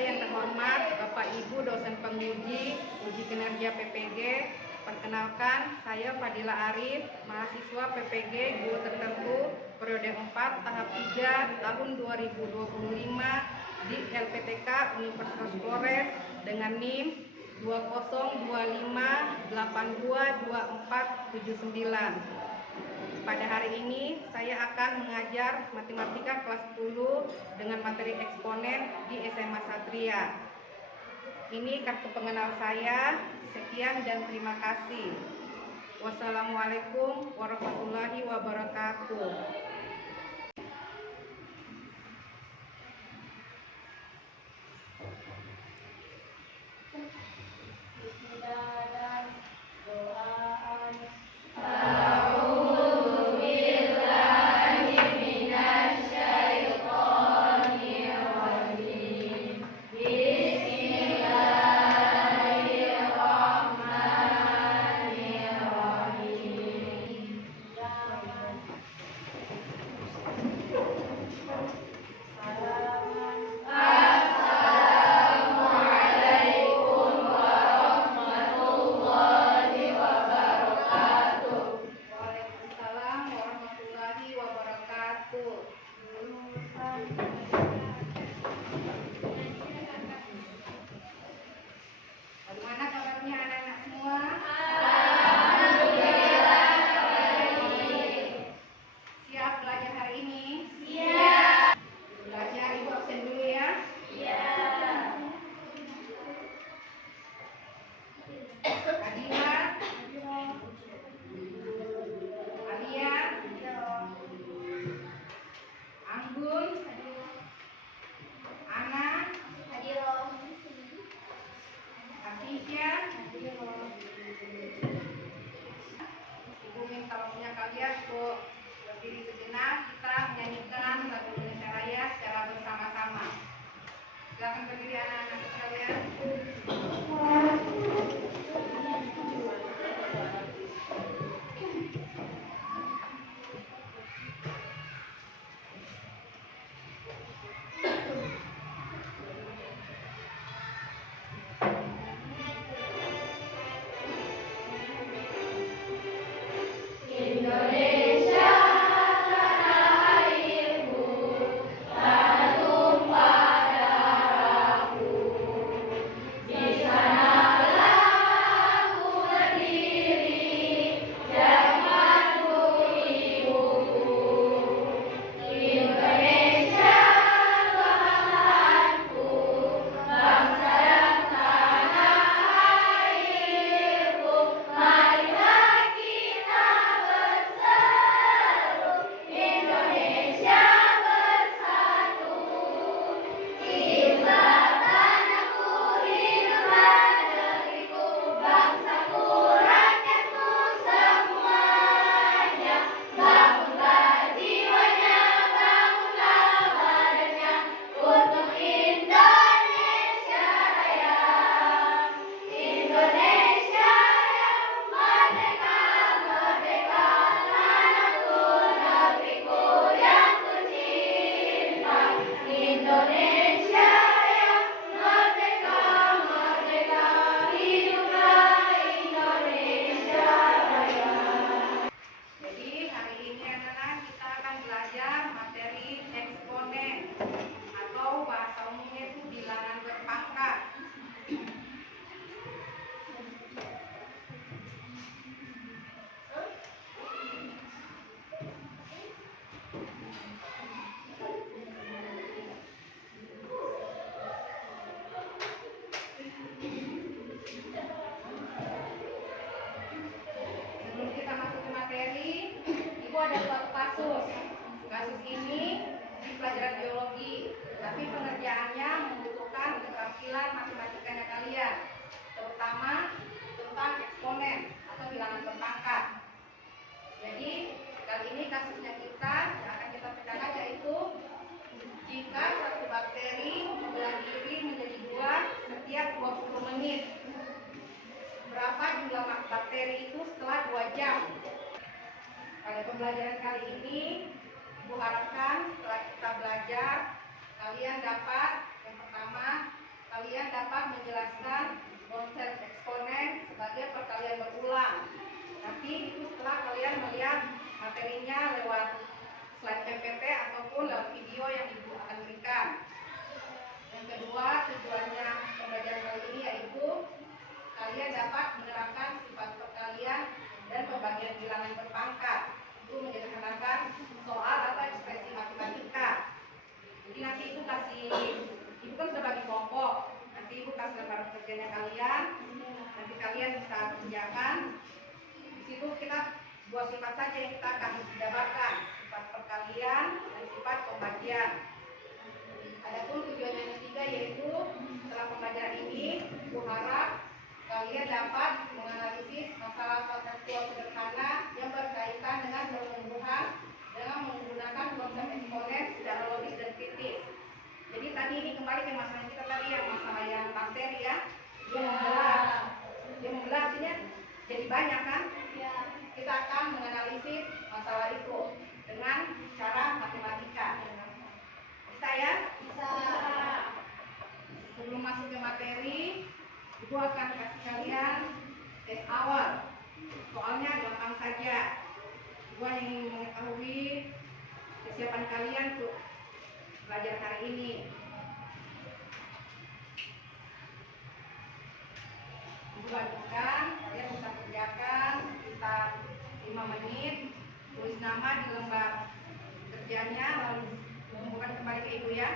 yang terhormat Bapak Ibu dosen penguji uji kinerja PPG, perkenalkan saya Fadila Arif, mahasiswa PPG guru tertentu periode 4 tahap 3 tahun 2025 di LPTK Universitas Flores dengan NIM 2025822479. Pada hari ini saya akan mengajar matematika kelas 10 dengan materi eksponen di SMA Satria. Ini kartu pengenal saya. Sekian dan terima kasih. Wassalamualaikum warahmatullahi wabarakatuh. Bagaimana kabarnya anak-anak semua? Alhamdulillah. Siap belajar hari ini? Siap. Belajar ibu absen dulu ya? Iya. Adila, Alia, Anggun, Ana, Atisha, Ibu minta waktunya kalian untuk berdiri sejenak. Kita menyanyikan lagu Indonesia Raya secara bersama-sama. Silakan berdiri anak-anak sekalian. Indonesia tanah airku, tanah tumpah darahku. Di sanalah aku berdiri, zamanku ibuku. Indonesia bangsaku, bangsa dan tanah airku. Marilah kita berseru, Indonesia bersatu. Hiduplah tanahku, hiduplah negeriku, bangsaku, rakyatku semuanya. Bangunlah jiwanya, bangunlah badannya, untuk Indonesia Raya. Indonesia yang merdeka, merdeka, tanahku, negeriku yang kucinta. Indonesia yang merdeka, merdeka, hiduplah Indonesia Raya. Jadi hari ini anak-anak kita akan belajar materi eksponen atau bahasa umumnya itu bilangan berpangkat. Sebelum kita masuk ke materi, Ibu ada suatu kasus. Kasus ini di pelajaran biologi, tapi pengerjaannya membutuhkan keterampilan matematikanya kalian, terutama tentang eksponen atau bilangan berpangkat. Jadi kali ini kasusnya kita yang akan kita pecahkan yaitu jika satu bakteri membelah diri menjadi 2 setiap 20 menit. Berapa jumlah bakteri itu setelah 2 jam? Pada pembelajaran kali ini, Ibu harapkan setelah kita belajar, kalian dapat yang pertama kalian dapat menjelaskan konsep eksponen sebagai perkalian berulang. Nanti itu setelah kalian melihat materinya lewat slide PPT ataupun lewat video yang Ibu akan berikan. Yang kedua, tujuannya pembelajaran kali ini yaitu kalian dapat menerapkan sifat perkalian dan pembagian bilangan berpangkat. Itu menyederhanakan soal atau ekspresi matematika. Jadi nanti Ibu kan sudah bagi kelompok. Nanti Ibu kasih lembar kerjanya kalian. Nanti kalian bisa kerjakan. Di situ kita dua sifat saja yang kita akan jabarkan, sifat perkalian dan sifat pembagian. Adapun tujuan yang ketiga yaitu setelah pembelajaran ini, Ibu harap kalian dapat menganalisis masalah konseptual sederhana yang berkaitan dengan pertumbuhan dengan menggunakan konsep eksponen secara logis dan kritis. Jadi tadi ini kembali ke masalah kita tadi yang masalah yang bakteri ya. Dia membelah artinya jadi banyak kan? Kita akan menganalisis masalah itu dengan cara matematika. Bisa ya? Bisa. Sebelum masuk ke materi, Ibu akan kasih kalian tes awal. Soalnya gampang saja. Ibu ingin mengetahui kesiapan kalian untuk belajar hari ini. Ibu lanjutkan, kalian bisa kerjakan sekitar 5 menit. Tulis nama di lembar kerjanya, lalu kumpulkan kembali ke Ibu ya.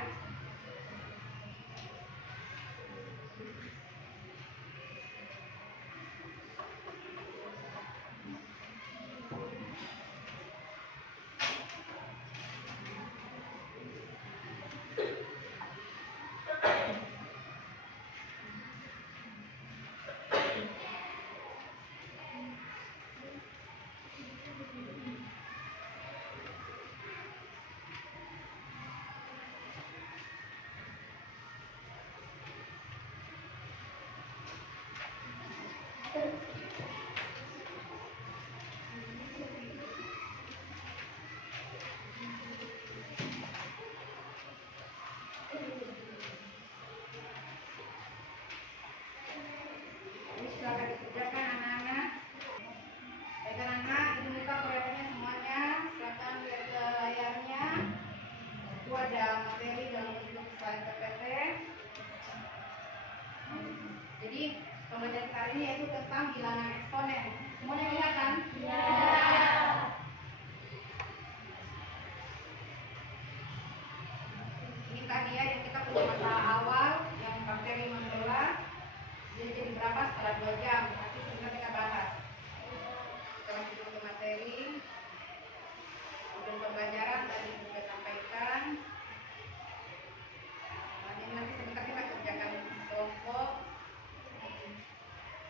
Silakan dikerjakan anak-anak. Baik anak-anak, Ibu minta proyeknya semuanya. Silakan lihat ke layarnya. Itu ada materi dalam bentuk slide PPT. Jadi pembelajaran kali ini yaitu tentang bilangan eksponen. Semuanya ingat kan? Iya. Ini tadi ya yang kita punya masalah awal yang bakteri membelah. Dia jadi berapa setelah 2 jam? Nanti kita bahas. Setelah masuk ke materi, dan pembelajaran tadi sudah sampaikan. Nanti sebentar kita kerjakan kelompok.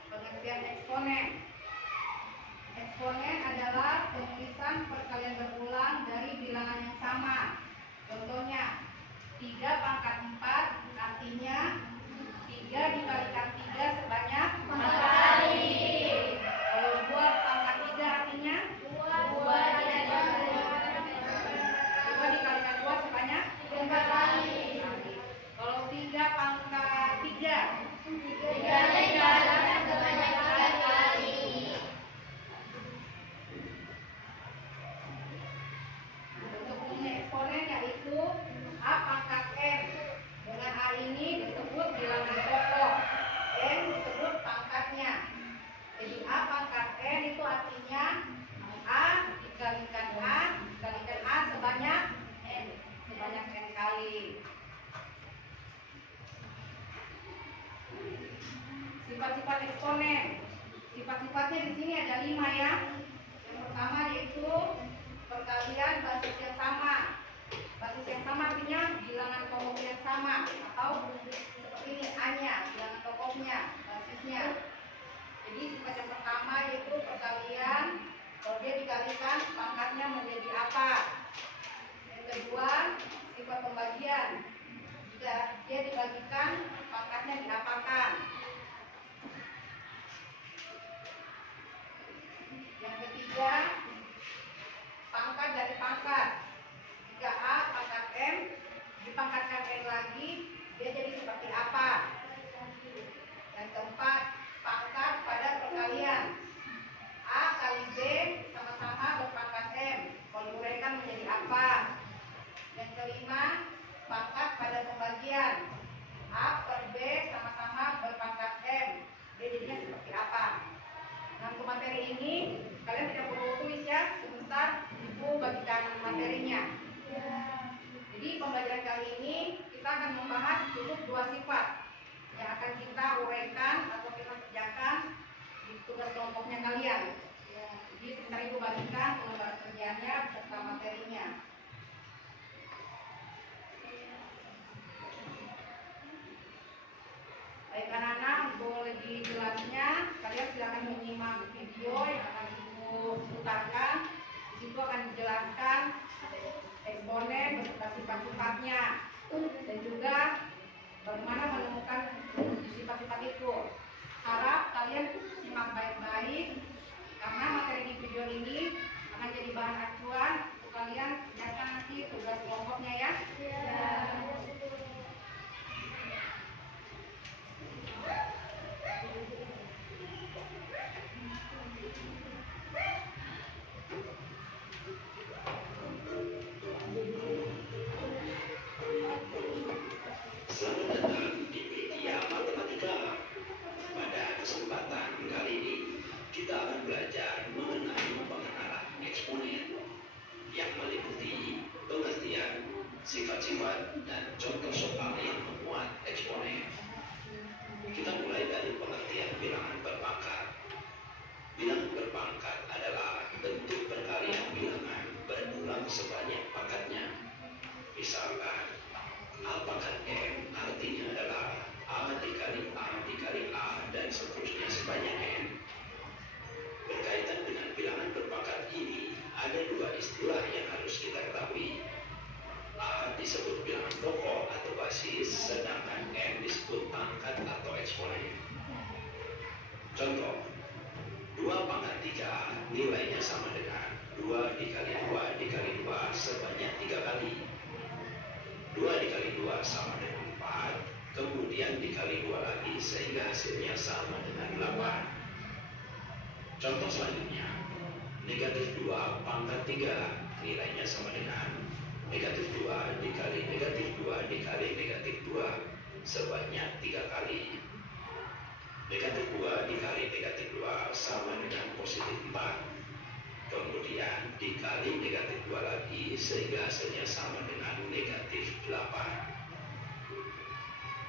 Pengertian eksponen. Eksponen adalah penulisan perkalian berulang dari bilangan yang sama. Contohnya 3 pangkat 4 artinya 3 dikalikan 3 sebanyak 4 kali. Kalau 2 pangkat 3 artinya 2 dikalikan 2 sebanyak 3 kali. Kalau 3 pangkat 3 dikalikan sebanyak 3 kali. Untuk umumnya eksponen yaitu A pangkat N. Dengan A ini disebut bilangan pokok, N disebut pangkatnya. Jadi A pangkat N itu artinya A dikalikan A sebanyak N kali. Sifat-sifat eksponen. Sifat-sifatnya di sini ada 5 ya. Yang pertama yaitu perkalian basis yang sama. Basis yang sama artinya bilangan pokok yang sama atau seperti ini A-nya, bilangan pokoknya, basisnya. Jadi sifat yang pertama yaitu perkalian. Kalau dia dikalikan pangkatnya menjadi apa? Yang kedua sifat pembagian. Jika dia dibagikan pangkatnya diapakan? Yang ketiga pangkat dari pangkat. Jika A pangkat M dipangkatkan N lagi, dia jadi seperti apa? Yang keempat, pangkat pada perkalian. A kali B sama-sama berpangkat M. Kalau diuraikan menjadi apa? Yang kelima, pangkat pada pembagian. A per B sama-sama berpangkat M. Jadinya seperti apa? Nah, untuk materi ini kalian tidak perlu tulis ya, sebentar Ibu bagikan materinya. Jadi pembelajaran kali ini kita akan membahas cukup 2 sifat yang akan kita uraikan atau kita kerjakan di tugas kelompoknya kalian. Jadi sebentar Ibu bagikan penggambaran kerjanya beserta materinya. Baik anak-anak, untuk lebih jelasnya kalian silakan menyimak video yang akan Ibu putarkan. Di situ akan dijelaskan eksponen beserta sifat-sifatnya dan juga bagaimana menemukan sifat-sifat itu. Harap kalian simak baik-baik karena materi di video ini akan jadi bahan acuan untuk kalian kerjakan nanti tugas kelompoknya ya. Selamat datang di media matematika. Pada kesempatan kali ini kita akan belajar mengenai pengenalan eksponen yang meliputi pengertian, sifat-sifat, dan contoh soal yang memuat eksponen. Kita mulai dari pengertian bilangan berpangkat. Bilangan berpangkat adalah bentuk perkalian bilangan berulang sebanyak pangkatnya. Misalkan A pangkat M artinya adalah A dikali A dan seterusnya sebanyak N. Berkaitan dengan bilangan berpangkat ini, ada 2 istilah yang harus kita ketahui. A disebut bilangan pokok atau basis, sedangkan M disebut pangkat atau eksponen. Contoh, 2 pangkat 3 nilainya sama dengan 2 dikali 2 dikali 2 sebanyak 3 kali. 2 dikali 2 sama dengan 4, kemudian dikali 2 lagi sehingga hasilnya sama dengan 8. Contoh selanjutnya, negatif 2 pangkat 3 nilainya sama dengan negatif 2 dikali negatif 2 dikali negatif 2 sebanyak 3 kali. Negatif 2 dikali negatif 2 sama dengan positif 4. Kemudian dikali negatif 2 lagi sehingga hasilnya sama dengan negatif 8.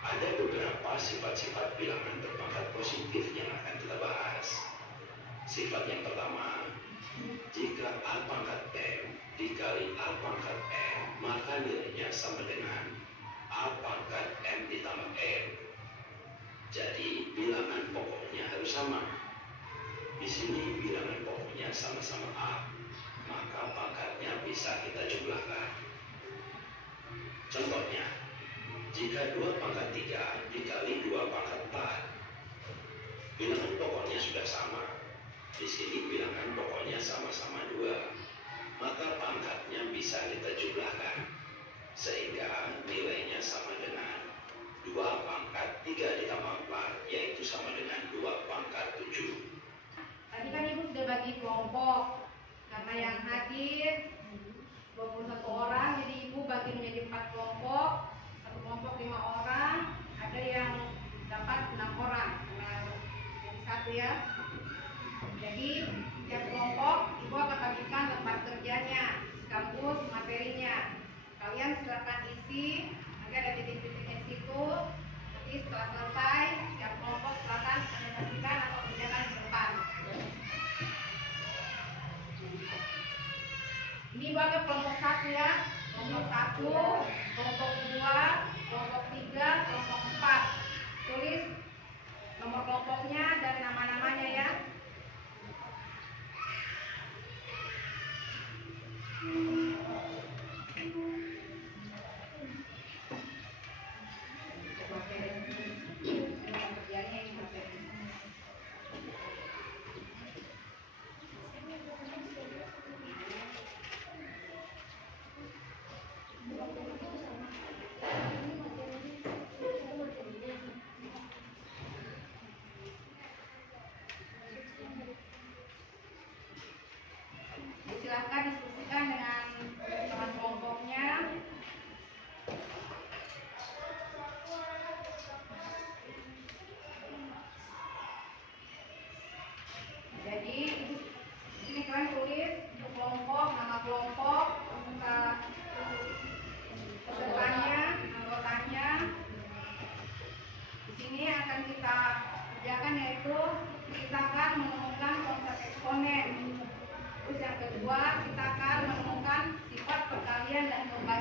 Ada beberapa sifat-sifat bilangan berpangkat positif yang akan kita bahas. Sifat yang pertama, jika A pangkat M dikali A pangkat M, maka nilainya sama dengan A pangkat M ditambah M. Jadi bilangan pokoknya harus sama. Di sini bilangan pokoknya sama-sama A, maka pangkatnya bisa kita jumlahkan. Contohnya, jika 2 pangkat 3 dikali 2 pangkat 4, bilangan pokoknya sudah sama. Di sini bilangan pokoknya sama-sama 2, maka pangkatnya bisa kita jumlahkan, sehingga nilainya sama dengan 2 pangkat 3 ditambah 4, yaitu sama dengan 2 pangkat 7. Tadi kan Ibu sudah bagi kelompok. Karena yang hadir 21 orang, jadi Ibu bagi menjadi 4 kelompok. Satu kelompok 5 orang, ada yang dapat 6 orang. Nah, jadi 1 ya. Jadi tiap kelompok Ibu akan bagikan tempat kerjanya sekaligus materinya. Kalian silakan isi, nanti ada titik-titiknya di situ. Nanti setelah selesai, tiap kelompok silakan presentasikan atau kerjakan di depan. Ini bagi kelompok 1 ya, kelompok 1, kelompok 2, kelompok 3, kelompok 4. Tulis nomor kelompoknya dan nama-namanya ya.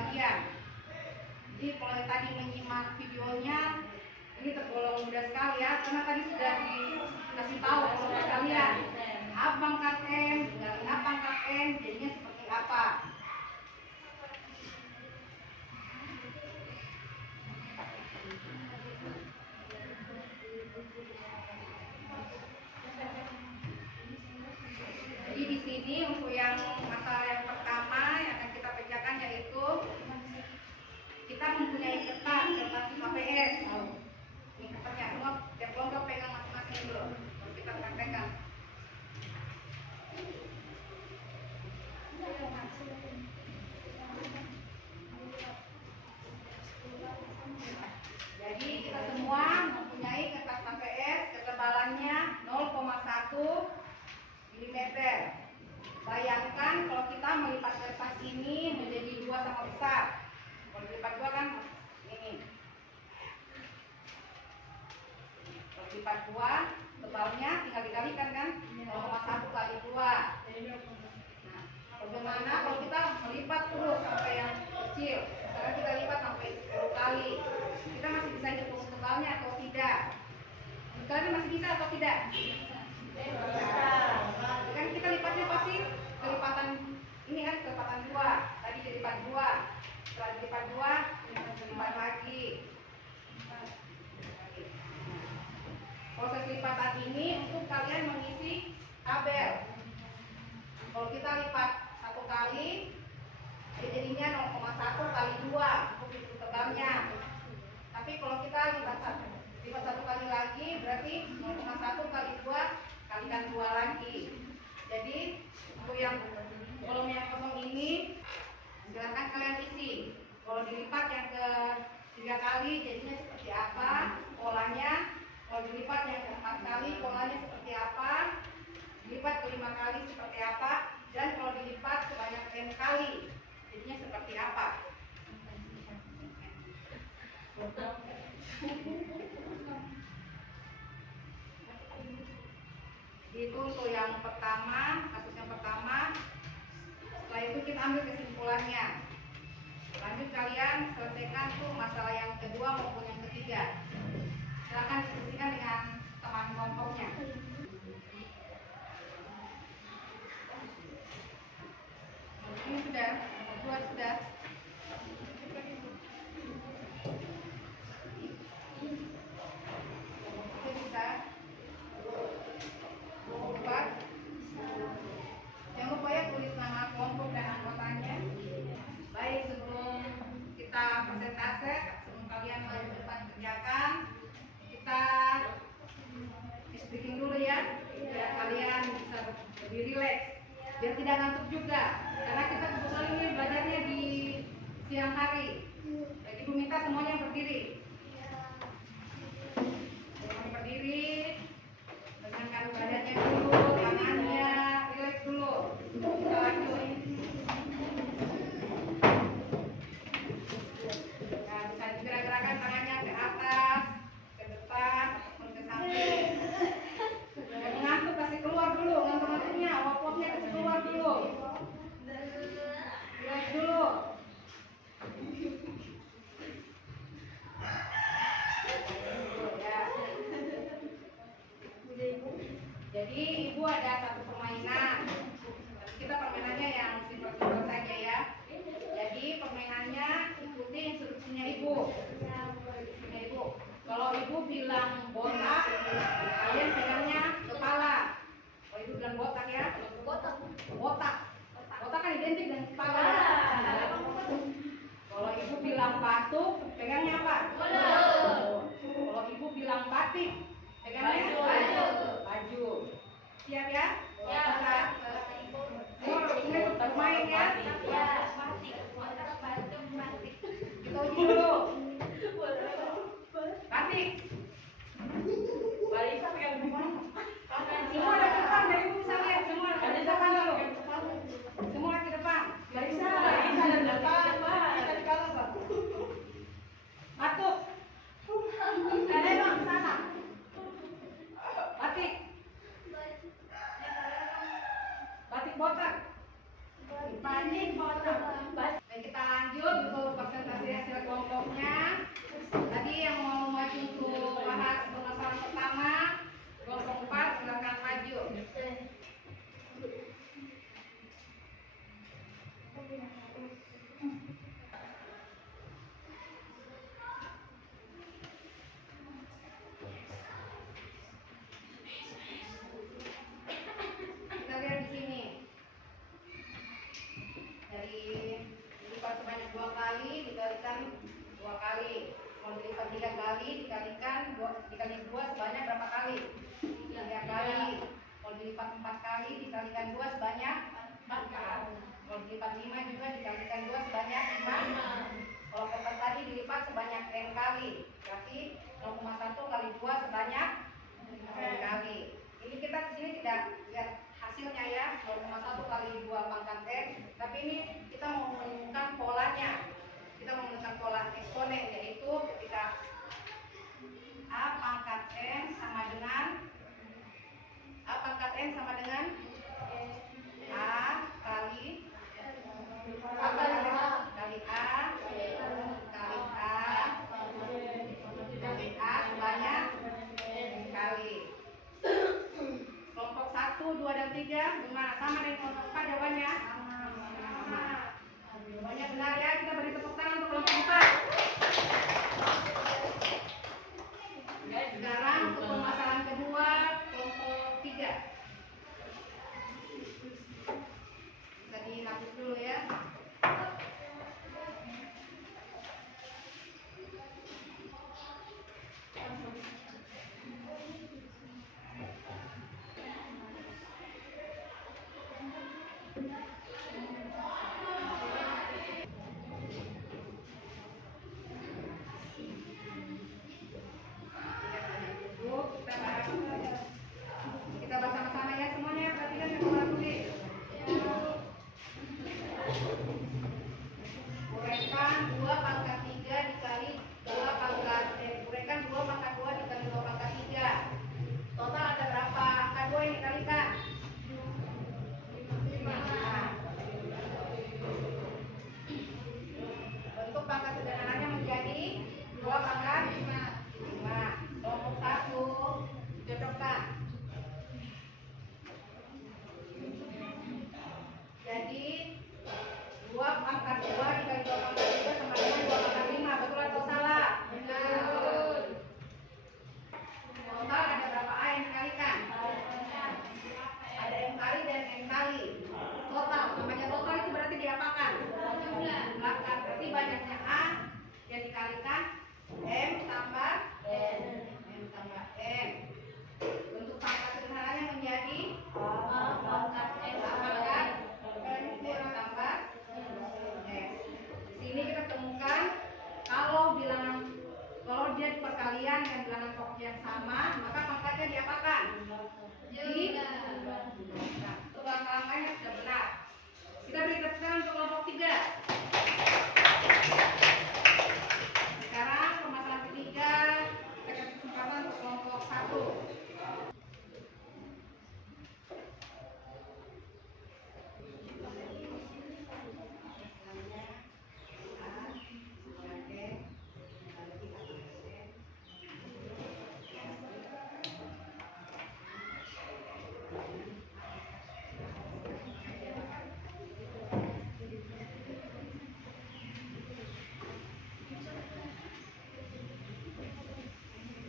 bagian. Jadi kalau yang tadi menyimak videonya ini tergolong mudah sekali ya, karena tadi sudah dikasih tahu kalau kalian A pangkat M dengan A pangkat N jadinya seperti apa. Jadi di sini untuk yang masalah yang pertama yang akan kita kerjakan yaitu kita mempunyai kertas KPS. Ini kertasnya semua tiap kelompok pegang masing-masing dulu. Lalu kita praktekkan. Jadi kita semua mempunyai kertas KPS ketebalannya 0,1 mm. Bayangkan kalau kita melipat kertas ini menjadi dua sama besar. Kalau dilipat dua kan ini. Kalau dilipat dua, tebalnya tinggal dikalikan kan 0,1 kali 2. Nah, bagaimana kalau kita melipat terus sampai yang kecil? Sekarang kita lipat sampai 10 kali. Kita masih bisa hitung tebalnya atau tidak? Kalian masih bisa atau tidak? Kan kita lipatnya pasti kelipatan ini kan kelipatan 2. Tadi dilipat 2. Setelah dilipat 2, dilipat lagi. Proses lipatan ini untuk kalian mengisi tabel. Kalau kita lipat 1 kali, jadinya 0,1 kali 2 untuk hitung tebalnya. Tapi kalau kita lipat 1 kali lagi, berarti 0,1 kali 2 kalikan 2 lagi. Jadi untuk yang kolom yang kosong ini silakan kalian isi. Kalau dilipat yang ke 3 kali jadinya seperti apa polanya. Kalau dilipat yang ke 4 kali polanya seperti apa. Dilipat ke 5 kali seperti apa. Dan kalau dilipat sebanyak n kali jadinya seperti apa. Itu untuk yang pertama, kasus yang pertama. Setelah itu kita ambil kesimpulannya. Lanjut kalian selesaikan tuh masalah yang kedua maupun yang ketiga. Silakan diskusikan dengan teman kelompoknya. Ini sudah, kedua sudah. Oke, bisa. Jangan lupa ya tulis nama kelompok dan anggotanya. Baik, sebelum kita presentase, sebelum kalian maju ke depan kerjakan, kita speaking dulu ya, biar kalian bisa lebih rileks, biar tidak ngantuk juga. Karena kita kebetulan ini belajarnya di siang hari. Jadi Ibu minta semuanya berdiri. Semuanya berdiri. Tegangkan badannya dulu, tangannya, rileks dulu. Kita lanjut. Nah, bisa digerak-gerakan tangannya ke atas, ke depan, ataupun ke samping. Yang ngantuk kasih keluar dulu, ngantuk-ngantuknya, wap-wapnya kasih keluar dulu. Rileks dulu. Jadi Ibu ada satu permainan. Kita permainannya yang simpel-simpel saja ya. Jadi permainannya ikuti instruksinya Ibu. Kalau Ibu bilang botak, kalian pegangnya kepala. Kalau Ibu bilang botak ya, botak. Botak kan identik dengan kepala. Kalau Ibu bilang batuk, pegangnya apa? Kalau Ibu bilang batik, pegangnya baju. Siap ya? Semua bermain ya? Kita uji dulu. Batik. Semua ada ke depan, dari Ibu bisa lihat. Semua ada ke depan dulu. Semua ke depan. Barisa dan depan. kali dikalikan 2 kali. Kalau dilipat 3 kali dikalikan 2 dikali 2 sebanyak berapa kali? 3 kali. Kalau dilipat 4 kali dikalikan 2 sebanyak 4 kali. Kalau dilipat 5 juga dikalikan 2 sebanyak 5. Kalau kertas tadi dilipat sebanyak n kali. Berarti 0,1 kali 2 sebanyak n kali. Ini kita di sini tidak lihat hasilnya ya, 0,1 kali 2 pangkat n, tapi ini kita mau menemukan polanya. Kita mau menemukan pola eksponen, yaitu ketika a pangkat n sama dengan a pangkat n sama dengan a kali a kali a kali a sebanyak n kali. Kelompok 1, 2, dan 3 gimana? Sama dengan kelompok 4 jawabannya? Sama. Jawabannya benar ya, kita beri tepuk tangan untuk kelompok 4. Sekarang untuk permasalahan kedua, kelompok 3. Bisa dihapus dulu ya. Kita bersama-sama ya semuanya, perhatikan yang saya tulis. Uraikan 2 pangkat 3 dikali 2 pangkat uraikan 2 pangkat 2 dikali 2 pangkat 3. Total ada berapa angka 2 yang dikalikan? 5. Bentuk pangkat sederhananya menjadi 2 pangkat 5. Kelompok 1 cocokkan. Jadi 2 pangkat 2 dikali 2 pangkat 3 sama dengan 2 pangkat 5. Betul atau salah? Betul. Total ada berapa A yang dikalikan? Ada M kali dan N kali. Total, namanya total itu berarti diapakan? Jumlahkan. Berarti banyaknya A yang dikalikan M tambah N. M tambah N. Bentuk pangkat sederhananya menjadi A pangkat N pangkat N tambah S. Di sini kita temukan kalau dia perkalian dengan bilangan pokok yang sama, maka pangkatnya diapakan? Untuk langkah-langkahnya sudah benar. Kita beri tepuk tangan untuk kelompok 3. Sekarang permasalahan ketiga, kita kasih kesempatan untuk kelompok 1.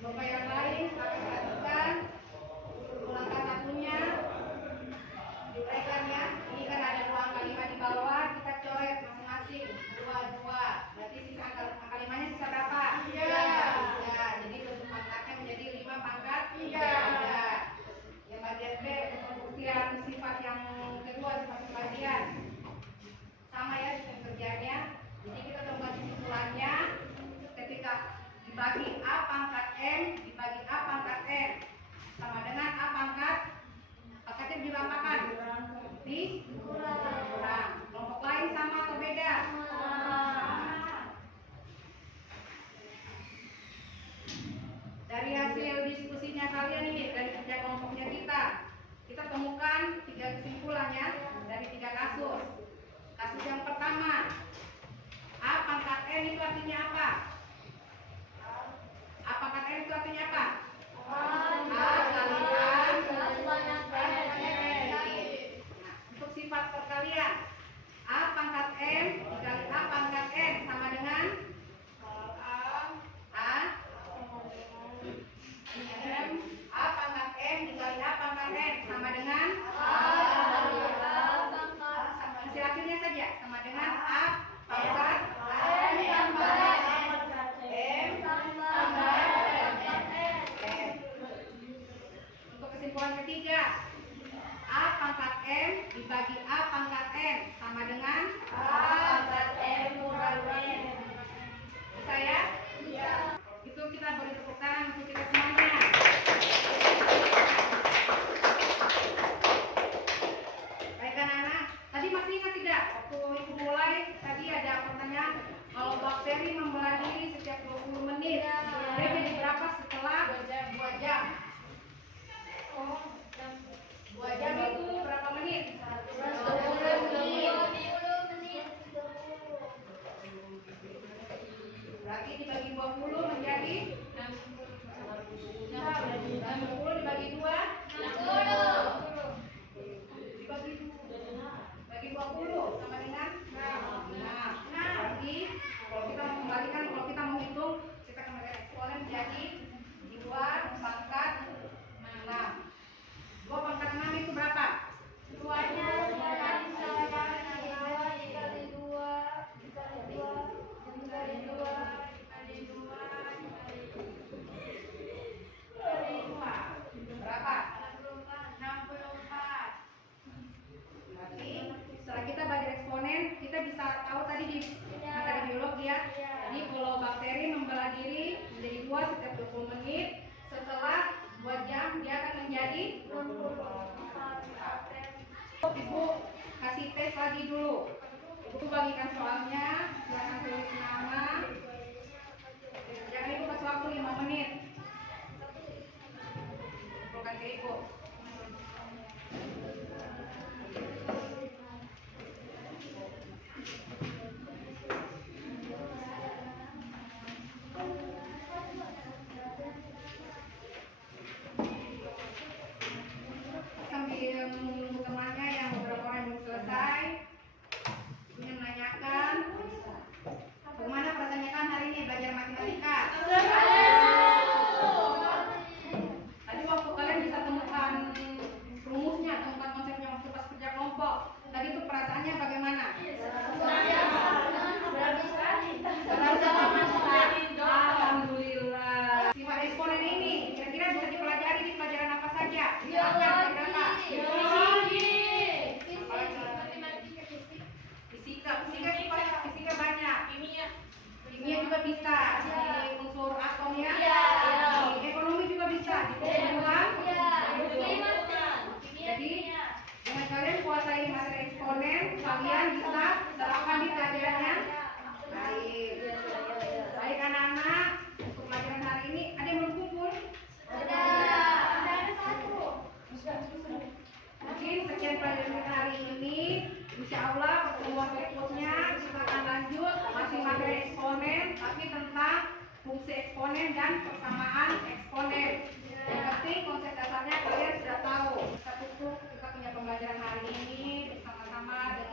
Bapak yang lain, silakan perhatikan langkah satunya diuraikan ya. Ini kan ada 2 angka 5 di bawah, kita coret masing-masing 2, 2. Berarti sisa angka 5-nya sisa berapa? 3. Jadi bentuk pangkatnya menjadi 5 pangkat 3. Yang bagian B, pembuktian sifat yang kedua, sifat sebagian. Sama ya sistem kerjanya. Jadi kita temukan kesimpulannya ketika dibagi A pangkat M dibagi A pangkat N sama dengan A pangkatnya diapakan? Dikurang. Kelompok lain sama atau beda? Dari hasil diskusinya kalian ini, dari kerja kelompoknya kita temukan 3 kesimpulannya dari 3 kasus. Kasus yang pertama, A pangkat N itu artinya apa? A pangkat N itu artinya apa? A kali A. Untuk sifat perkalian, A pangkat M dikali A pangkat N sama dengan A pangkat M dikali A pangkat N sama dengan hasil akhirnya saja sama dengan A pangkat dibagi 20 menjadi 60 dibagi 2 bagi 20 sama dengan berarti kalau kita mau kembalikan, kalau kita mau hitung, kita kembalikan eksponen jadi 2 pangkat 6. 2 pangkat 6 itu berapa? 2-nya dikali 2 Berapa? 64. Berarti setelah kita belajar eksponen, kita bisa tahu tadi di materi biologi ya. Jadi kalau bakteri membelah diri menjadi 2 setiap 20 menit, setelah 2 jam dia akan menjadi 24. Ibu kasih tes lagi dulu. Ibu bagikan soalnya, silakan tulis nama. Jangan ibu kasih waktu 5 menit. Bukan ke ibu. Sambil menunggu temannya yang beberapa orang belum selesai, ibunya menanyakan, bagaimana perasaannya kan hari ini belajar matematika? Tadi waktu kalian bisa temukan rumusnya, temukan konsepnya waktu pas kerja kelompok, tadi itu perasaannya bagaimana? Alhamdulillah. Sifat eksponen ini kira-kira bisa dipelajari di pelajaran apa saja? Fisika banyak. Kimia juga bisa. Di unsur atom ya. Di ekonomi juga bisa. Di pertumbuhan. Jadi dengan kalian kuasai materi eksponen, kalian bisa terapkan di pelajarannya. Baik anak-anak, untuk pelajaran hari ini ada yang belum kumpul? Mungkin sekian pelajaran kita hari ini. Insya Allah pertemuan berikutnya kita akan lanjut masih materi eksponen, tapi tentang fungsi eksponen dan persamaan eksponen. Yang penting konsep dasarnya kalian sudah tahu. Kita tutup kita punya pembelajaran hari ini bersama-sama.